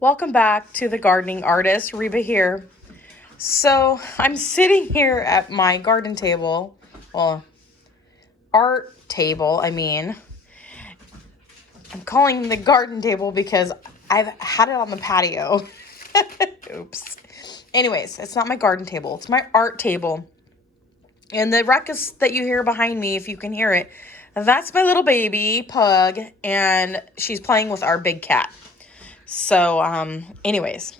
Welcome back to the Gardening Artist. Reba here. So I'm sitting here at my garden table, well, art table, I mean. I'm calling it the garden table because I've had it on the patio. Oops. Anyways, it's not my garden table. It's my art table. And the ruckus that you hear behind me, if you can hear it, that's my little baby, Pug, and she's playing with our big cat. So, anyways.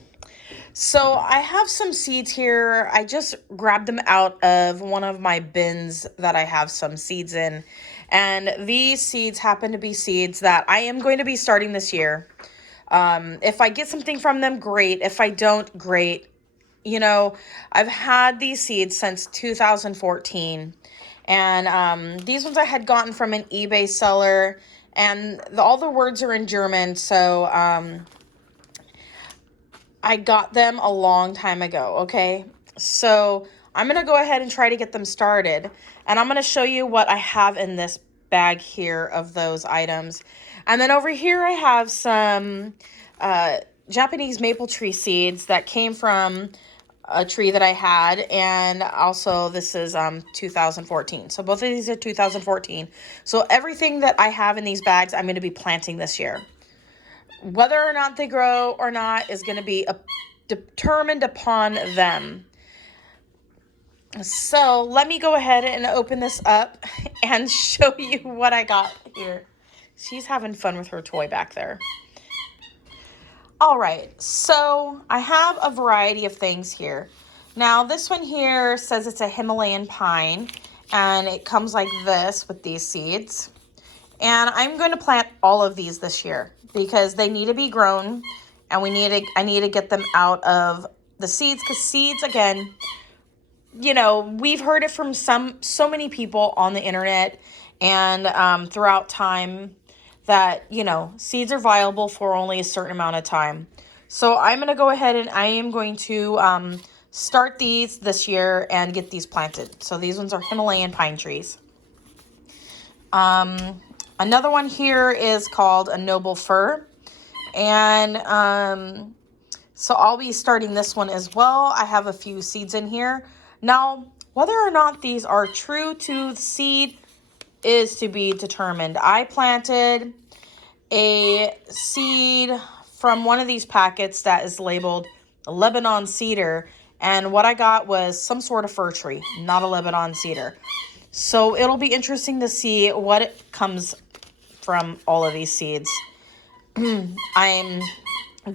So I have some seeds here. I just grabbed them out of one of my bins that I have some seeds in. And these seeds happen to be seeds that I am going to be starting this year. If I get something from them, great. If I don't, great. You know, I've had these seeds since 2014. And these ones I had gotten from an eBay seller. And all the words are in German, so I got them a long time ago, okay? So I'm going to go ahead and try to get them started. And I'm going to show you what I have in this bag here of those items. And then over here I have some Japanese maple tree seeds that came from a tree that I had. And also this is 2014. So both of these are 2014. So everything that I have in these bags, I'm going to be planting this year. Whether or not they grow or not is going to be determined upon them. So let me go ahead and open this up and show you what I got here. She's having fun with her toy back there. All right, so I have a variety of things here. Now this one here says it's a Himalayan pine, and it comes like this with these seeds. And I'm going to plant all of these this year because they need to be grown, and I need to get them out of the seeds, because seeds, again, you know, we've heard it from so many people on the internet and throughout time that, you know, seeds are viable for only a certain amount of time. So I'm going to go ahead and I am going to start these this year and get these planted. So these ones are Himalayan pine trees. Another one here is called a noble fir. And so I'll be starting this one as well. I have a few seeds in here. Now, whether or not these are true to the seed is to be determined. I planted a seed from one of these packets that is labeled Lebanon cedar. And what I got was some sort of fir tree, not a Lebanon cedar. So it'll be interesting to see what comes from all of these seeds. I'm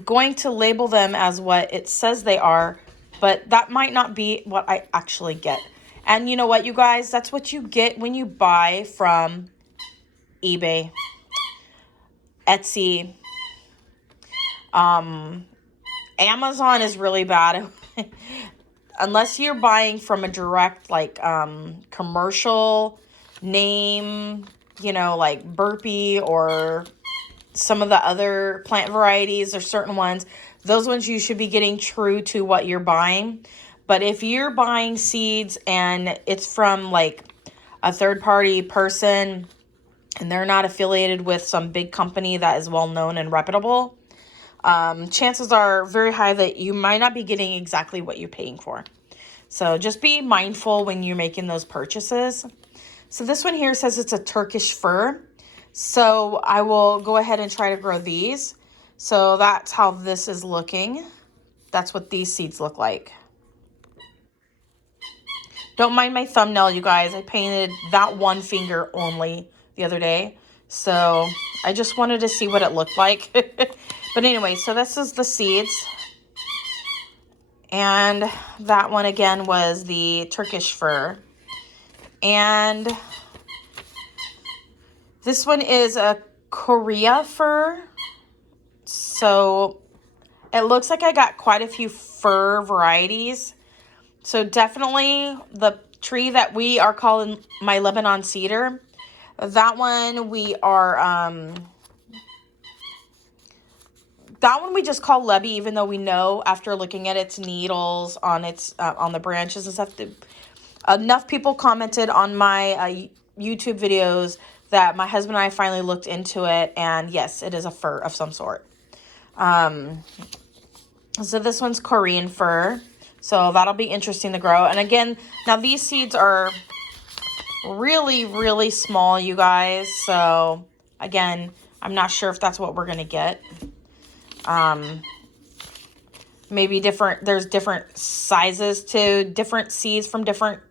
going to label them as what it says they are, but that might not be what I actually get. And you know what, you guys? That's what you get when you buy from eBay, Etsy. Amazon is really bad. Unless you're buying from a direct, like, commercial name, you know, like Burpee or some of the other plant varieties or certain ones, those ones you should be getting true to what you're buying. But if you're buying seeds and it's from like a third-party person and they're not affiliated with some big company that is well-known and reputable, chances are very high that you might not be getting exactly what you're paying for. So just be mindful when you're making those purchases. So this one here says it's a Turkish fir. So I will go ahead and try to grow these. So that's how this is looking. That's what these seeds look like. Don't mind my thumbnail, you guys. I painted that one finger only the other day. So I just wanted to see what it looked like. But anyway, so this is the seeds. And that one again was the Turkish fir. And this one is a Korea fir. So it looks like I got quite a few fir varieties. So definitely the tree that we are calling my Lebanon cedar, that one we are, that one we just call Lebby, even though we know after looking at its needles on its on the branches and stuff, enough people commented on my YouTube videos that my husband and I finally looked into it, and yes, it is a fir of some sort. So this one's Korean fir. So that'll be interesting to grow. And again, now these seeds are really, really small, you guys. So again, I'm not sure if that's what we're going to get. Maybe there's different sizes to different seeds from different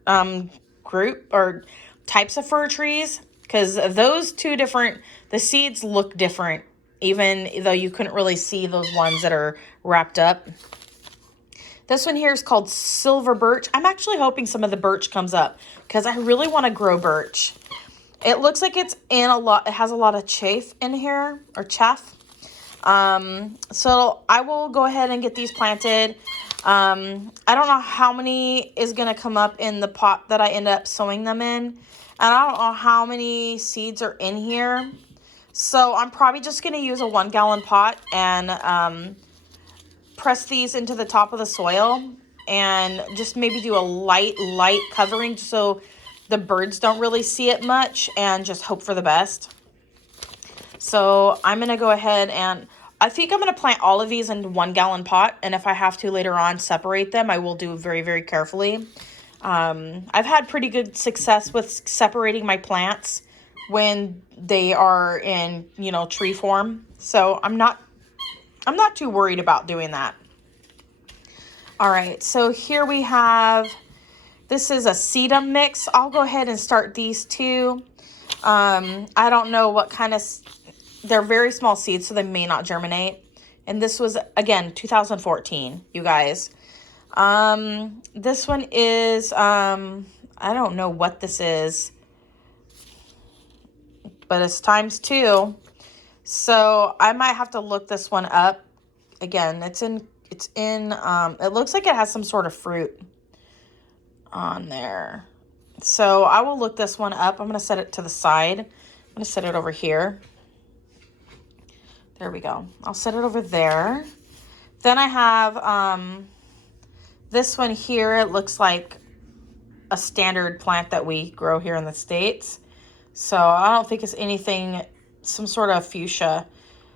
group or types of fir trees. Because those the seeds look different, even though you couldn't really see those ones that are wrapped up. This one here is called silver birch. I'm actually hoping some of the birch comes up because I really want to grow birch. It looks like it has a lot of chaff in here, or chaff. So I will go ahead and get these planted. I don't know how many is going to come up in the pot that I end up sowing them in. And I don't know how many seeds are in here. So I'm probably just going to use a 1 gallon pot and, press these into the top of the soil and just maybe do a light covering so the birds don't really see it much, and just hope for the best. So I'm going to go ahead and I think I'm going to plant all of these in 1 gallon pot. And if I have to later on separate them, I will do very, very carefully. I've had pretty good success with separating my plants when they are in, tree form. So I'm not too worried about doing that. All right, so here we have, this is a sedum mix. I'll go ahead and start these two. I don't know what kind of, they're very small seeds, so they may not germinate. And this was, again, 2014, you guys. This one is, I don't know what this is, but it's ×2. So I might have to look this one up. Again, it looks like it has some sort of fruit on there. So I will look this one up. I'm going to set it to the side. I'm going to set it over here. There we go. I'll set it over there. Then I have this one here. It looks like a standard plant that we grow here in the States. So I don't think it's anything, some sort of fuchsia.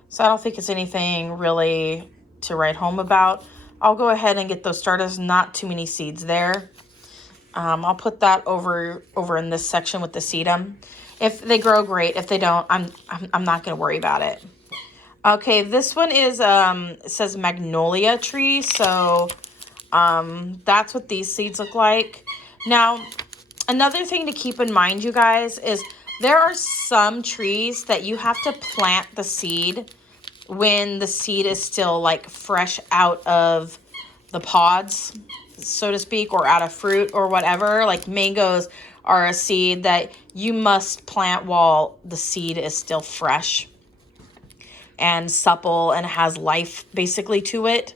So I don't think it's anything really to write home about. I'll go ahead and get those started. Not too many seeds there. I'll put that over in this section with the sedum. If they grow, great. If they don't, I'm not going to worry about it. Okay, this one is it says magnolia tree. So that's what these seeds look like. Now, another thing to keep in mind, you guys, is there are some trees that you have to plant the seed when the seed is still like fresh out of the pods, so to speak, or out of fruit or whatever. Like mangoes are a seed that you must plant while the seed is still fresh and supple and has life basically to it.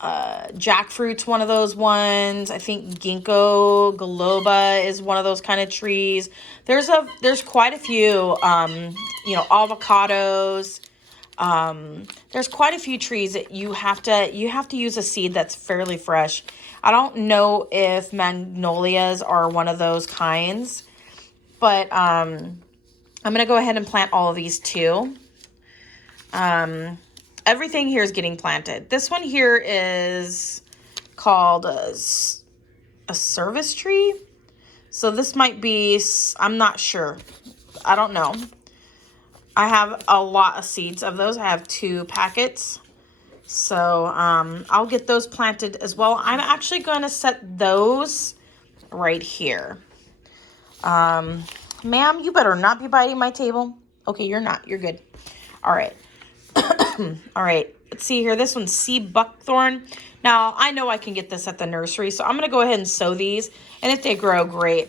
Jackfruit's one of those ones. I think ginkgo biloba is one of those kind of trees. There's quite a few, avocados. There's quite a few trees that you have to use a seed that's fairly fresh. I don't know if magnolias are one of those kinds, but I'm gonna go ahead and plant all of these too. Everything here is getting planted. This one here is called a service tree. So this might be, I'm not sure. I don't know. I have a lot of seeds of those. I have 2 packets. So I'll get those planted as well. I'm actually going to set those right here. Ma'am, you better not be biting my table. Okay, you're not. You're good. All right. All right, let's see here. This one's sea buckthorn. Now, I know I can get this at the nursery, so I'm going to go ahead and sow these. And if they grow, great.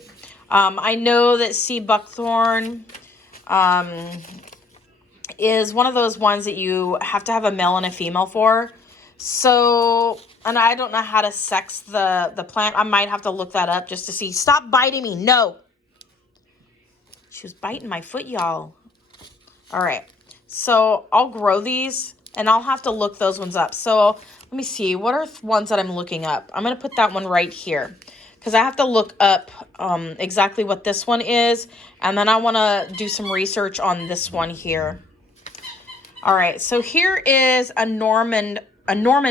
I know that sea buckthorn is one of those ones that you have to have a male and a female for. So, and I don't know how to sex the plant. I might have to look that up just to see. Stop biting me. No. She was biting my foot, y'all. All right. So I'll grow these and I'll have to look those ones up. So let me see. What are ones that I'm looking up? I'm going to put that one right here because I have to look up exactly what this one is. And then I want to do some research on this one here. All right, so here is a Norman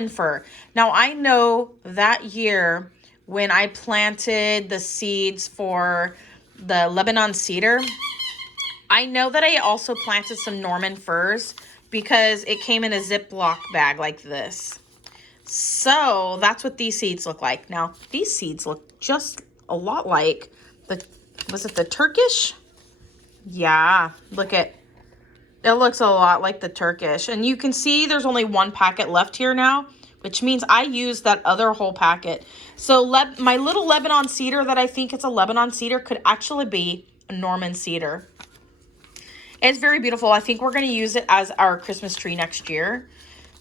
fir. Now I know that year when I planted the seeds for the Lebanon cedar, I know that I also planted some Norman firs because it came in a Ziploc bag like this. So that's what these seeds look like. Now, these seeds look just a lot like was it the Turkish? Yeah, look at, it looks a lot like the Turkish. And you can see there's only one packet left here now, which means I used that other whole packet. So my little Lebanon cedar that I think it's a Lebanon cedar could actually be a Norman cedar. It's very beautiful. I think we're going to use it as our Christmas tree next year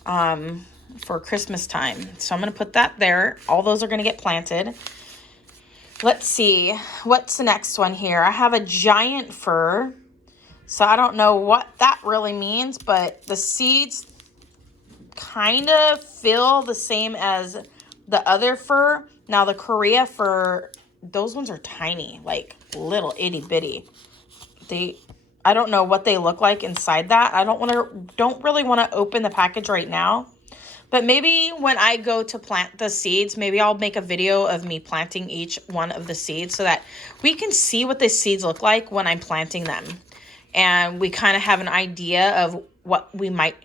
for Christmas time. So I'm going to put that there. All those are going to get planted. Let's see. What's the next one here? I have a giant fir. So I don't know what that really means, but the seeds kind of feel the same as the other fir. Now the Korea fir, those ones are tiny, like little itty bitty. I don't know what they look like inside that. I don't really want to open the package right now. But maybe when I go to plant the seeds, maybe I'll make a video of me planting each one of the seeds so that we can see what the seeds look like when I'm planting them. And we kind of have an idea of what we might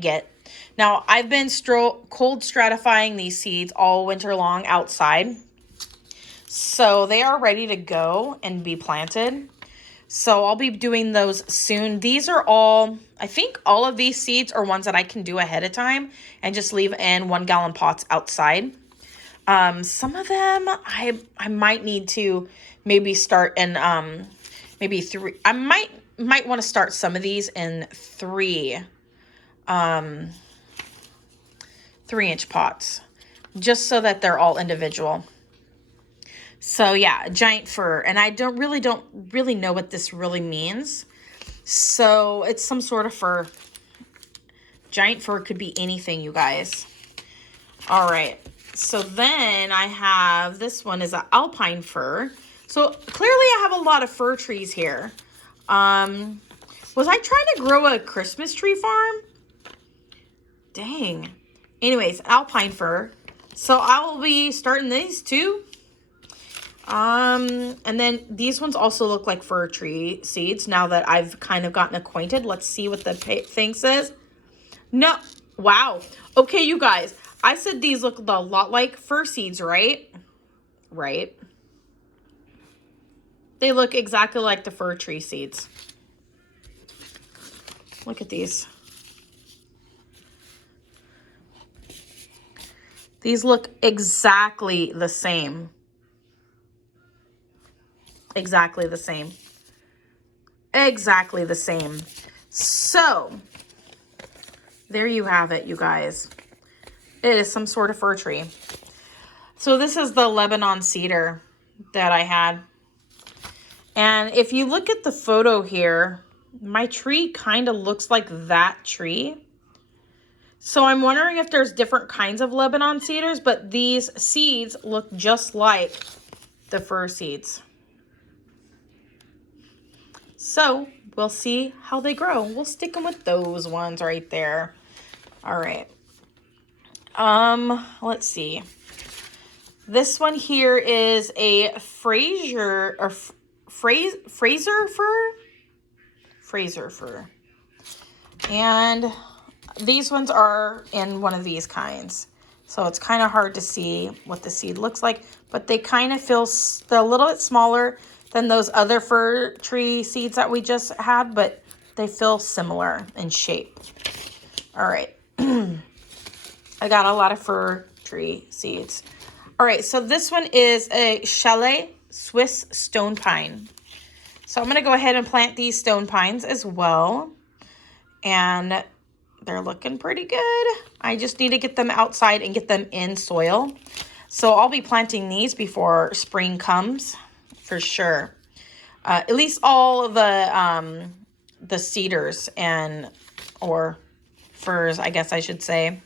get. Now, I've been cold stratifying these seeds all winter long outside. So they are ready to go and be planted. So I'll be doing those soon. These are all, I think all of these seeds are ones that I can do ahead of time and just leave in 1 gallon pots outside. Some of them I might need to maybe start in maybe 3. I might want to start some of these in 3-inch pots just so that they're all individual. So yeah, a giant fir, and I don't really know what this really means. So it's some sort of fir. Giant fir could be anything, you guys. All right. So then I have, this one is an alpine fir. So clearly I have a lot of fir trees here. Was I trying to grow a Christmas tree farm? Dang. Anyways, alpine fir. So I will be starting these too. And then these ones also look like fir tree seeds now that I've kind of gotten acquainted. Let's see what the thing says. No. Wow. Okay, you guys. I said these look a lot like fir seeds, right? Right. They look exactly like the fir tree seeds. Look at these. These look exactly the same. Exactly the same. Exactly the same. So, there you have it, you guys. It is some sort of fir tree. So this is the Lebanon cedar that I had. And if you look at the photo here, my tree kind of looks like that tree. So I'm wondering if there's different kinds of Lebanon cedars, but these seeds look just like the fir seeds. So we'll see how they grow. We'll stick them with those ones right there. All right. Let's see. This one here is a Fraser fir. And these ones are in one of these kinds. So it's kind of hard to see what the seed looks like, but they kind of feel a little bit smaller than those other fir tree seeds that we just had, but they feel similar in shape. All right. I got a lot of fir tree seeds. All right, so this one is a Chalet Swiss stone pine. So I'm going to go ahead and plant these stone pines as well. And they're looking pretty good. I just need to get them outside and get them in soil. So I'll be planting these before spring comes for sure. At least all of the cedars or firs, I guess I should say.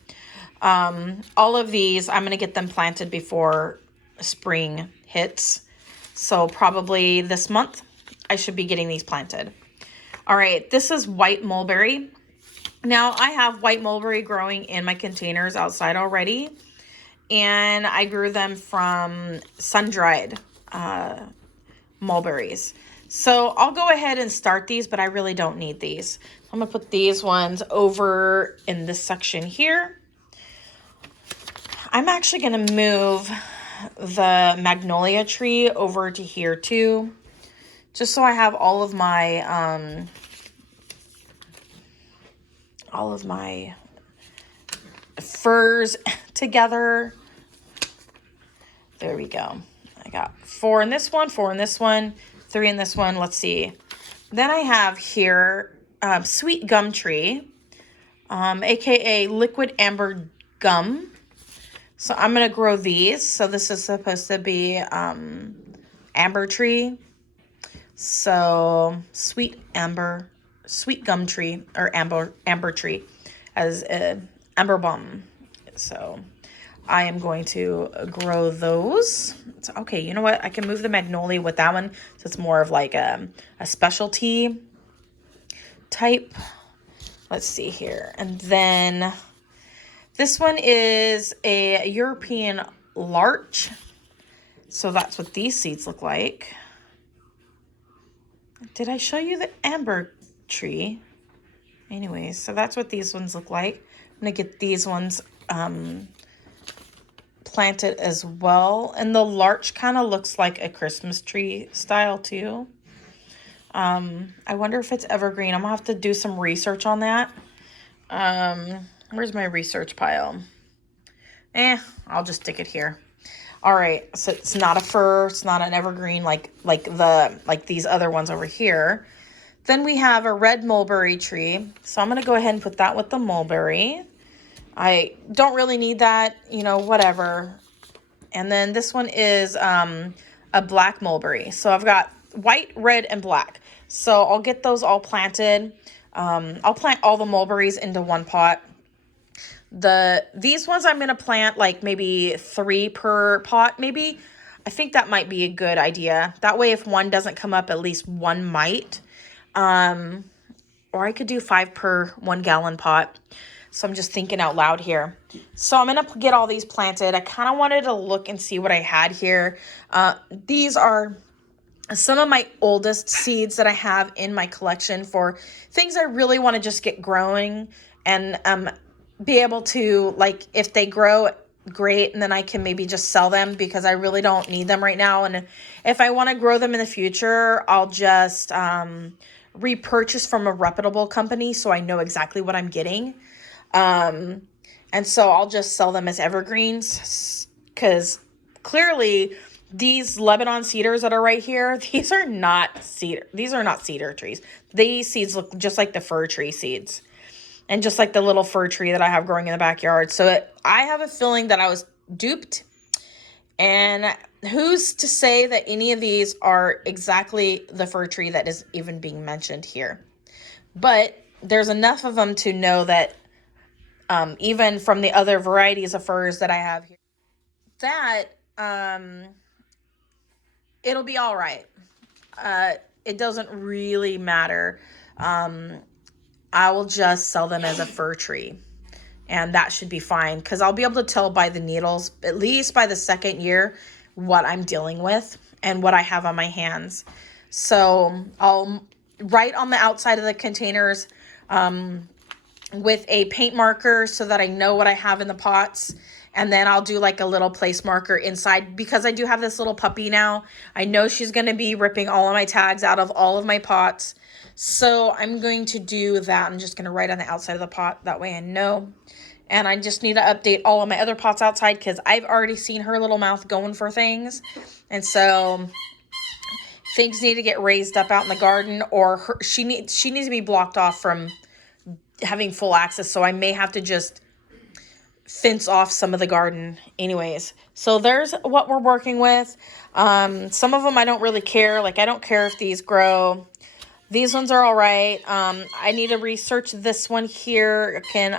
All of these, I'm going to get them planted before spring hits. So probably this month, I should be getting these planted. All right, this is white mulberry. Now I have white mulberry growing in my containers outside already, and I grew them from sun-dried mulberries. So I'll go ahead and start these, but I really don't need these. I'm gonna put these ones over in this section here. I'm actually gonna move the magnolia tree over to here too, just so I have all of my firs together. There we go. I got 4 in this one, 4 in this one, 3 in this one. Let's see. Then I have here sweet gum tree, aka liquid amber gum. So I'm gonna grow these. So this is supposed to be amber tree. So sweet gum tree, or amber tree as a amber balm. So I am going to grow those. So, okay, you know what? I can move the magnolia with that one. So it's more of like a specialty type. Let's see here. And then this one is a European larch. So that's what these seeds look like. Did I show you the amber tree? Anyways, so that's what these ones look like. I'm going to get these ones planted as well. And the larch kind of looks like a Christmas tree style too. I wonder if it's evergreen. I'm going to have to do some research on that. Where's my research pile? I'll just stick it here. All right, so it's not a fir, it's not an evergreen like these other ones over here. Then we have a red mulberry tree. So I'm going to go ahead and put that with the mulberry. I don't really need that, whatever. And then this one is a black mulberry. So I've got white, red, and black. So I'll get those all planted. I'll plant all the mulberries into one pot. These ones I'm going to plant like maybe 3 per pot, maybe. I think that might be a good idea. That way, if one doesn't come up, at least one might. Or I could do 5 per 1 gallon pot. So I'm just thinking out loud here. So I'm going to get all these planted. I kind of wanted to look and see what I had here. These are some of my oldest seeds that I have in my collection for things I really want to just get growing and be able to, like, if they grow, great, and then I can maybe just sell them because I really don't need them right now. And if I want to grow them in the future, I'll just repurchase from a reputable company so I know exactly what I'm getting. And so I'll just sell them as evergreens because clearly these Lebanon cedars that are right here, these are not cedar trees. These seeds look just like the fir tree seeds and just like the little fir tree that I have growing in the backyard. So I have a feeling that I was duped, and who's to say that any of these are exactly the fir tree that is even being mentioned here. But there's enough of them to know that even from the other varieties of firs that I have here, that it'll be all right. It doesn't really matter. I will just sell them as a fir tree, and that should be fine because I'll be able to tell by the needles, at least by the second year, what I'm dealing with and what I have on my hands. So I'll write on the outside of the containers with a paint marker so that I know what I have in the pots. And then I'll do like a little place marker inside because I do have this little puppy now. I know she's going to be ripping all of my tags out of all of my pots. So I'm going to do that. I'm just going to write on the outside of the pot. That way I know. And I just need to update all of my other pots outside because I've already seen her little mouth going for things. And so things need to get raised up out in the garden, or she needs to be blocked off from having full access. So I may have to just fence off some of the garden anyways. So there's what we're working with. Some of them I don't really care. Like, I don't care if these grow. These ones are all right. I need to research this one here. Again,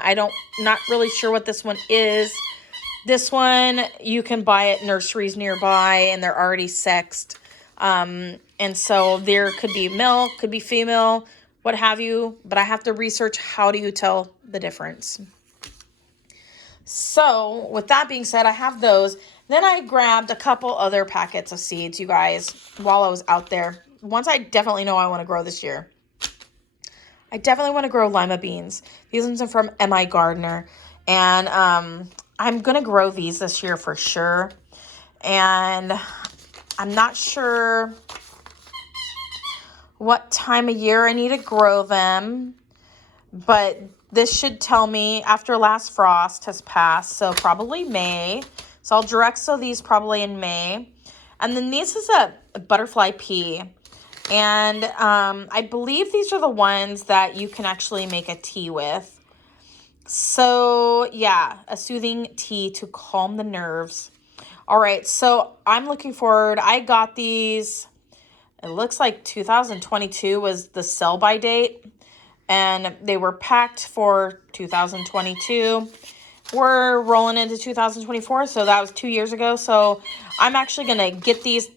not really sure what this one is. This one you can buy at nurseries nearby, and they're already sexed. And so there could be male, could be female. what have you, but I have to research how do you tell the difference. So with that being said, I have those. Then I grabbed a couple other packets of seeds, you guys, while I was out there. Ones I definitely know I want to grow this year. I definitely want to grow lima beans. These ones are from M.I. Gardner. And I'm going to grow these this year for sure. And I'm not sure what time of year I need to grow them. But this should tell me after last frost has passed. So probably May. So I'll direct sow these probably in May. And then this is a butterfly pea. And I believe these are the ones that you can actually make a tea with. So yeah, a soothing tea to calm the nerves. All right, so I'm looking forward. I got these, it looks like 2022 was the sell-by date. And they were packed for 2022. We're rolling into 2024, so that was 2 years ago. So I'm actually going to get these.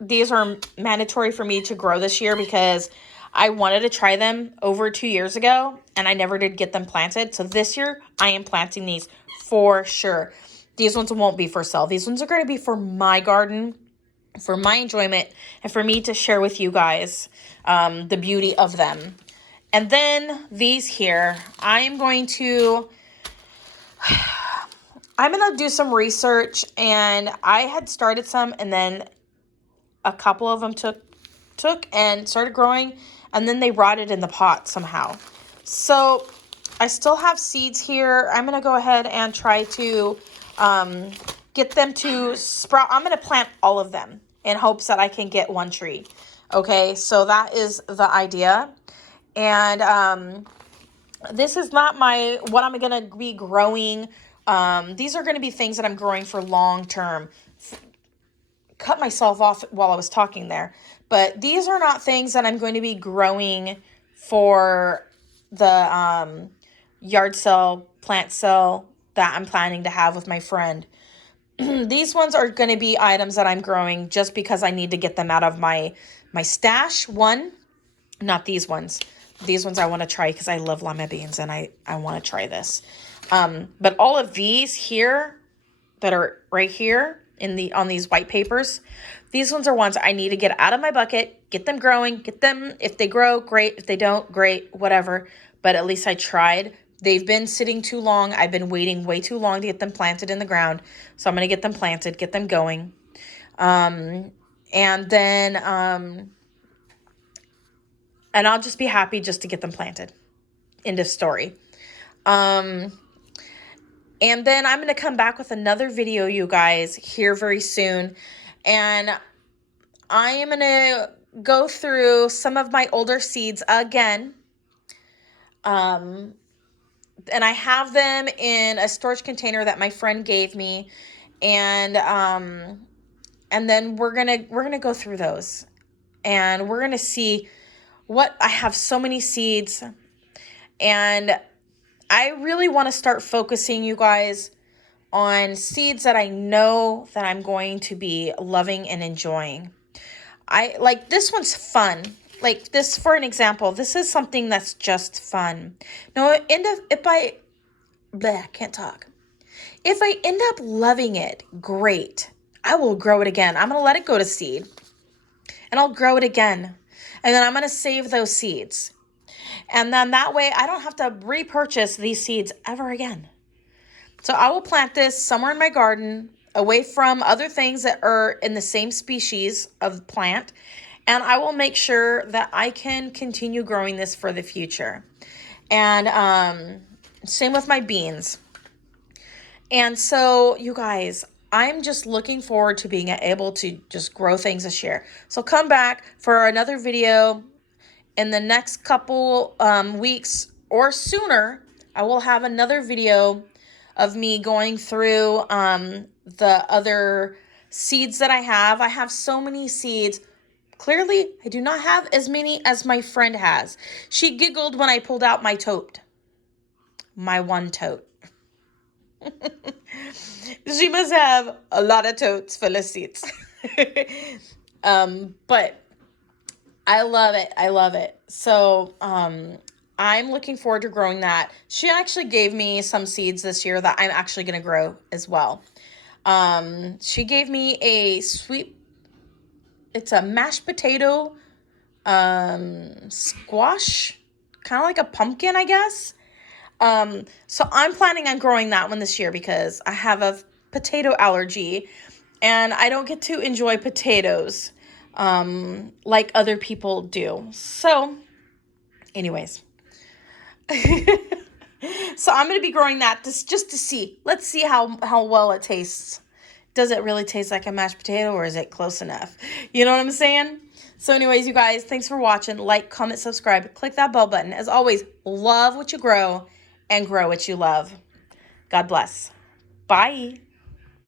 These are mandatory for me to grow this year because I wanted to try them over 2 years ago, and I never did get them planted. So this year, I am planting these for sure. These ones won't be for sale. These ones are going to be for my garden, for my enjoyment, and for me to share with you guys the beauty of them. And then these here, I'm going to do some research, and I had started some, and then a couple of them took and started growing, and then they rotted in the pot somehow. So I still have seeds here. I'm going to go ahead and try to get them to sprout. I'm going to plant all of them in hopes that I can get one tree. Okay, so that is the idea. And this is not what I'm going to be growing. These are going to be things that I'm growing for long term. Cut myself off while I was talking there. But these are not things that I'm going to be growing for the yard sale, plant sale that I'm planning to have with my friend. These ones are going to be items that I'm growing just because I need to get them out of my stash. Not these ones. These ones I want to try because I love lima beans and I want to try this. But all of these here that are right here on these white papers, these ones are ones I need to get out of my bucket, get them growing, get them, if they grow, great. If they don't, great, whatever. But at least I tried. They've been sitting too long. I've been waiting way too long to get them planted in the ground. So I'm going to get them planted, get them going. And then, and I'll just be happy just to get them planted. End of story. And then I'm going to come back with another video, you guys, here very soon. And I am going to go through some of my older seeds again. And I have them in a storage container that my friend gave me. And then we're going to go through those. And we're going to see what I have so many seeds. And I really want to start focusing, you guys, on seeds that I know that I'm going to be loving and enjoying. Like this one's fun. Like this, for an example, this is something that's just fun. Now, if I can't talk. If I end up loving it, great. I will grow it again. I'm going to let it go to seed. And I'll grow it again. And then I'm going to save those seeds. And then that way I don't have to repurchase these seeds ever again. So I will plant this somewhere in my garden, away from other things that are in the same species of plant. And I will make sure that I can continue growing this for the future. And same with my beans. And so, you guys, I'm just looking forward to being able to just grow things this year. So come back for another video in the next couple weeks or sooner. I will have another video of me going through the other seeds that I have. I have so many seeds. Clearly, I do not have as many as my friend has. She giggled when I pulled out my tote. My one tote. She must have a lot of totes full of seeds. But I love it. I love it. So, I'm looking forward to growing that. She actually gave me some seeds this year that I'm actually going to grow as well. She gave me it's a mashed potato, squash, kind of like a pumpkin, I guess. So I'm planning on growing that one this year because I have a potato allergy and I don't get to enjoy potatoes, like other people do. So, anyways. So I'm going to be growing that just to see. Let's see how well it tastes. Does it really taste like a mashed potato or is it close enough? You know what I'm saying? So anyways, you guys, thanks for watching. Like, comment, subscribe. Click that bell button. As always, love what you grow and grow what you love. God bless. Bye.